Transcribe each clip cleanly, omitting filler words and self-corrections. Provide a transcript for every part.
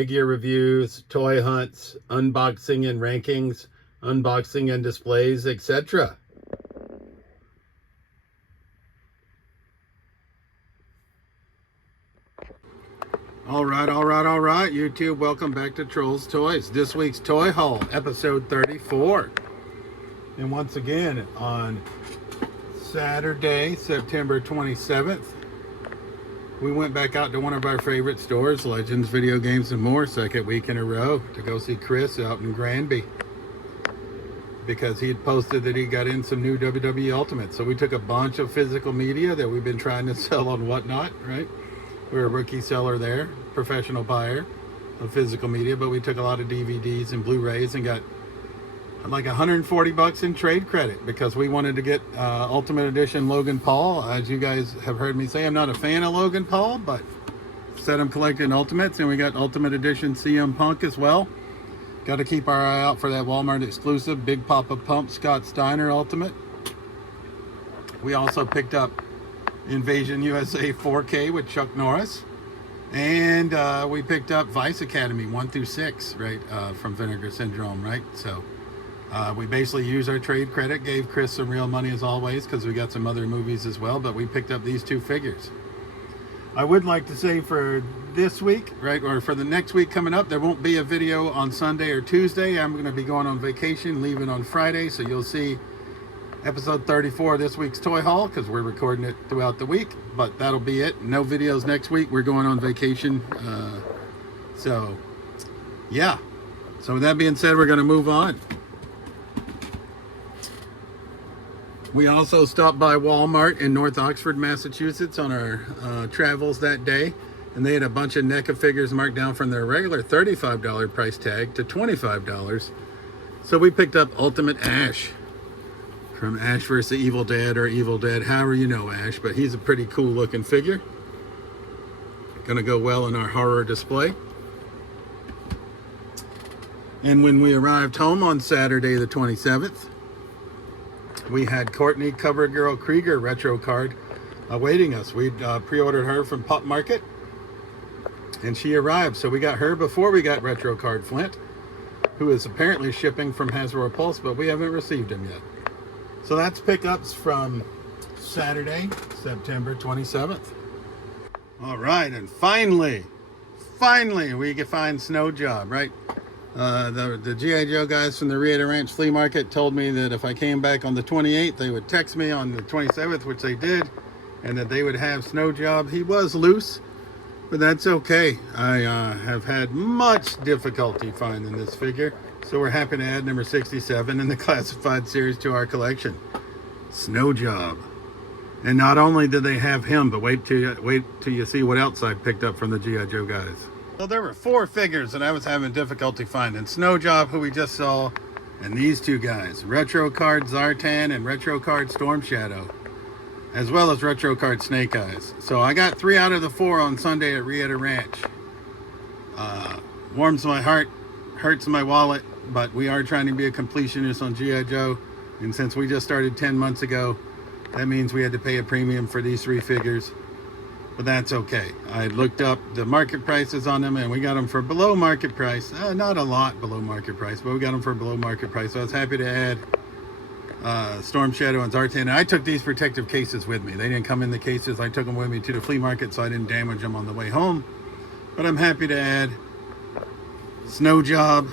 figure reviews, toy hunts, unboxing and rankings, unboxing and displays, etc. All right, YouTube, welcome back to Trolls Toys. This week's toy haul, episode 34. And once again, on Saturday, September 27th, we went back out to one of our favorite stores, Legends Video Games and More, second week in a row, to go see Chris out in Granby, because he had posted that he got in some new WWE Ultimate. So we took a bunch of physical media that we've been trying to sell on Whatnot, right? We're a rookie seller there, professional buyer of physical media, but we took a lot of DVDs and Blu-rays and got like $140 in trade credit because we wanted to get Ultimate Edition Logan Paul. As you guys have heard me say, I'm not a fan of Logan Paul, but said I'm collecting Ultimates, and we got Ultimate Edition CM Punk as well. Got to keep our eye out for that Walmart exclusive Big Papa Pump Scott Steiner Ultimate. We also picked up Invasion USA 4K with Chuck Norris, and we picked up Vice Academy 1 through 6, right, from Vinegar Syndrome, right? So we basically used our trade credit, gave Chris some real money as always, because we got some other movies as well, but we picked up these two figures. I would like to say for this week, right, or for the next week coming up, there won't be a video on Sunday or Tuesday. I'm going to be going on vacation, leaving on Friday, so you'll see episode 34 of this week's toy haul, because we're recording it throughout the week, but that'll be it. No videos next week. We're going on vacation. So yeah, so with that being said, we're going to move on. We also stopped by Walmart in North Oxford, Massachusetts on our travels that day, and they had a bunch of NECA figures marked down from their regular $35 price tag to $25. So we picked up Ultimate Ash from Ash vs. Evil Dead, or Evil Dead, however you know Ash, but he's a pretty cool looking figure. Gonna go well in our horror display. And when we arrived home on Saturday the 27th, we had Courtney CoverGirl Krieger retro card awaiting us. We'd pre-ordered her from Pop Market, and she arrived. So we got her before we got retro card Flint, who is apparently shipping from Hasbro Pulse, but we haven't received him yet. So that's pickups from Saturday, September 27th. All right, and finally, we can find Snow Job, right? The G.I. Joe guys from the Rieta Ranch Flea Market told me that if I came back on the 28th, they would text me on the 27th, which they did, and that they would have Snow Job. He was loose, but that's okay. I have had much difficulty finding this figure, so we're happy to add number 67 in the classified series to our collection. Snow Job. And not only did they have him, but wait till you see what else I picked up from the G.I. Joe guys. So there were 4 figures that I was having difficulty finding. Snow Job, who we just saw, and these two guys, Retro Card Zartan and Retro Card Storm Shadow, as well as Retro Card Snake Eyes. So I got 3 out of the 4 on Sunday at Rieta Ranch. Warms my heart, hurts my wallet, but we are trying to be a completionist on G.I. Joe, and since we just started 10 months ago, that means we had to pay a premium for these 3 figures. But that's okay. I looked up the market prices on them, and we got them for below market price. Not a lot below market price, but we got them for below market price. So I was happy to add Storm Shadow and Zartan. And I took these protective cases with me. They didn't come in the cases. I took them with me to the flea market, so I didn't damage them on the way home. But I'm happy to add Snow Job,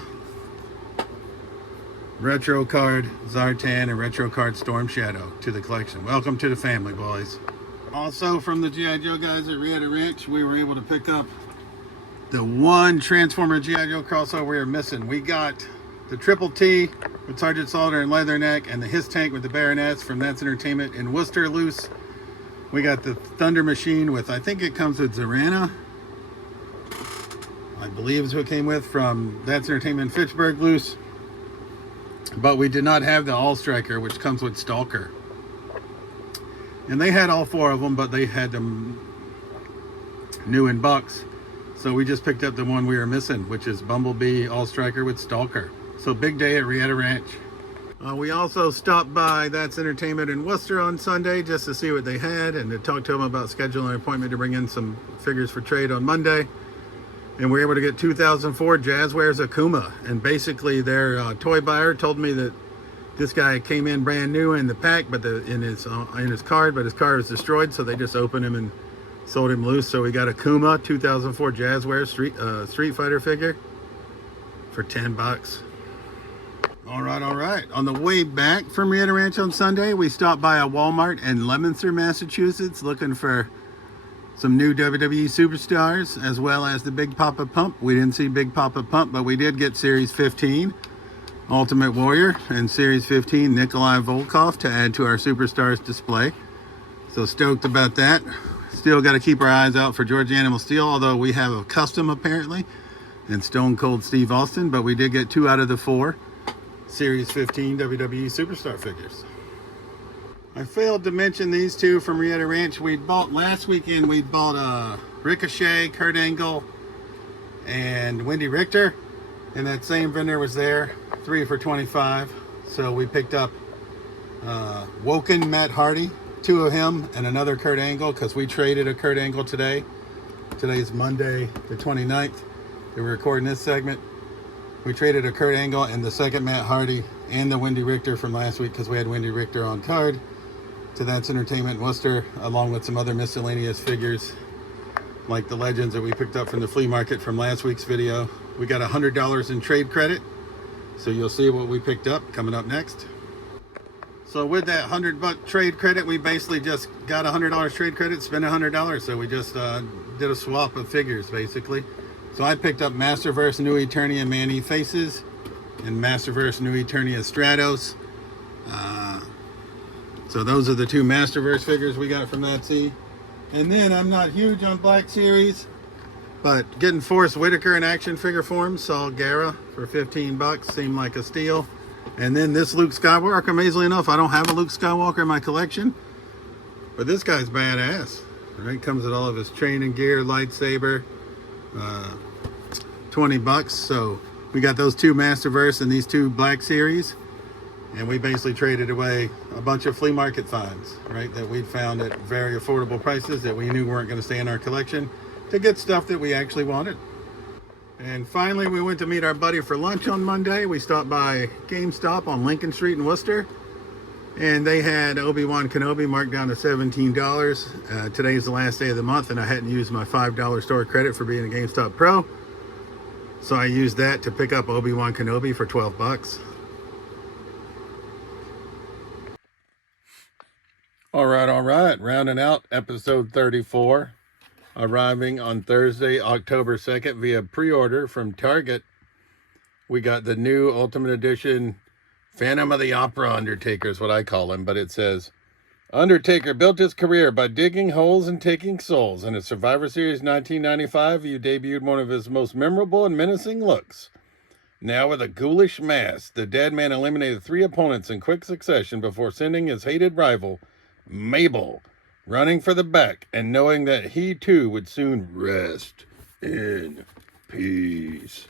Retro Card Zartan, and Retro Card Storm Shadow to the collection. Welcome to the family, boys. Also from the G.I. Joe guys at Rieta Ranch, we were able to pick up the one Transformer G.I. Joe crossover we were missing. We got the Triple T with Sergeant Slaughter and Leatherneck, and the Hiss Tank with the Baroness from That's Entertainment in Worcester loose. We got the Thunder Machine with, I think it comes with Zorana, I believe is what it came with, from That's Entertainment Fitchburg loose. But we did not have the All Striker, which comes with Stalker. And they had all 4 of them, but they had them new in bucks. So we just picked up the one we were missing, which is Bumblebee All Striker with Stalker. So big day at Rieta Ranch. We also stopped by That's Entertainment in Worcester on Sunday just to see what they had and to talk to them about scheduling an appointment to bring in some figures for trade on Monday. and we were able to get 2004 Jazzwares Akuma. And basically their toy buyer told me that this guy came in brand new in the pack, but in his card, but his card was destroyed, so they just opened him and sold him loose. So we got Akuma 2004 Jazzwares Street Fighter figure for 10 bucks. All right. On the way back from Rieta Ranch on Sunday, we stopped by a Walmart in Leominster, Massachusetts, looking for some new WWE superstars, as well as the Big Papa Pump. We didn't see Big Papa Pump, but we did get Series 15 Ultimate Warrior and Series 15 Nikolai Volkov to add to our superstars display. So stoked about that. Still got to keep our eyes out for George Animal Steel, although we have a custom apparently, and Stone Cold Steve Austin, but we did get 2 out of the 4 Series 15 WWE Superstar figures. I failed to mention these two from Rieta Ranch. Last weekend we bought Ricochet, Kurt Angle, and Wendy Richter, and that same vendor was there, 3 for $25. So we picked up Woken Matt Hardy, 2 of him, and another Kurt Angle, because we traded a Kurt Angle today. Today's Monday the 29th. We're recording this segment. We traded a Kurt Angle and the second Matt Hardy and the Wendy Richter from last week, because we had Wendy Richter on card, to That's Entertainment Worcester, along with some other miscellaneous figures like the Legends that we picked up from the flea market from last week's video. We got $100 in trade credit, so you'll see what we picked up coming up next. So with that $100 trade credit, we basically just got $100 trade credit, spent $100, so we just did a swap of figures basically. So I picked up Masterverse New Eternia Manny Faces and Masterverse New Eternia Stratos. So those are the 2 Masterverse figures we got from that C. And then I'm not huge on Black Series, but getting Forrest Whitaker in action figure form, Saul Guerra for 15 bucks, seemed like a steal. And then this Luke Skywalker, amazingly enough, I don't have a Luke Skywalker in my collection, but this guy's badass. Right, comes with all of his training gear, lightsaber, 20 bucks. So we got those 2 Masterverse and these 2 Black Series, and we basically traded away a bunch of flea market finds, right, that we'd found at very affordable prices that we knew weren't going to stay in our collection, to get stuff that we actually wanted. And finally, we went to meet our buddy for lunch on Monday. We stopped by GameStop on Lincoln Street in Worcester, and they had Obi-Wan Kenobi marked down to $17. Today's the last day of the month, and I hadn't used my $5 store credit for being a GameStop Pro, so I used that to pick up Obi-Wan Kenobi for 12 bucks. All right. Rounding out episode 34. Arriving on Thursday, October 2nd via pre-order from Target. We got the new Ultimate Edition Phantom of the Opera Undertaker is what I call him, but it says, Undertaker built his career by digging holes and taking souls. In his Survivor Series 1995, he debuted one of his most memorable and menacing looks. Now with a ghoulish mask, the dead man eliminated 3 opponents in quick succession before sending his hated rival, Mabel, running for the back, and knowing that he too would soon rest in peace.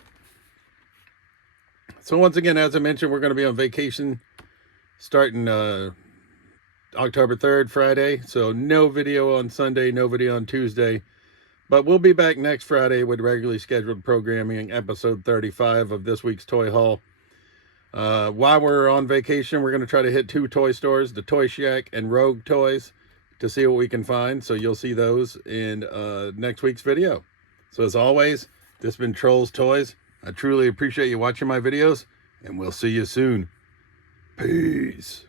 So once again, as I mentioned, we're going to be on vacation starting October 3rd, Friday. So no video on Sunday, no video on Tuesday. But we'll be back next Friday with regularly scheduled programming, episode 35 of this week's Toy Haul. While we're on vacation, we're going to try to hit 2 toy stores, the Toy Shack and Rogue Toys, to see what we can find. So you'll see those in next week's video. So as always, this has been Trolls Toys. I truly appreciate you watching my videos, and we'll see you soon. Peace.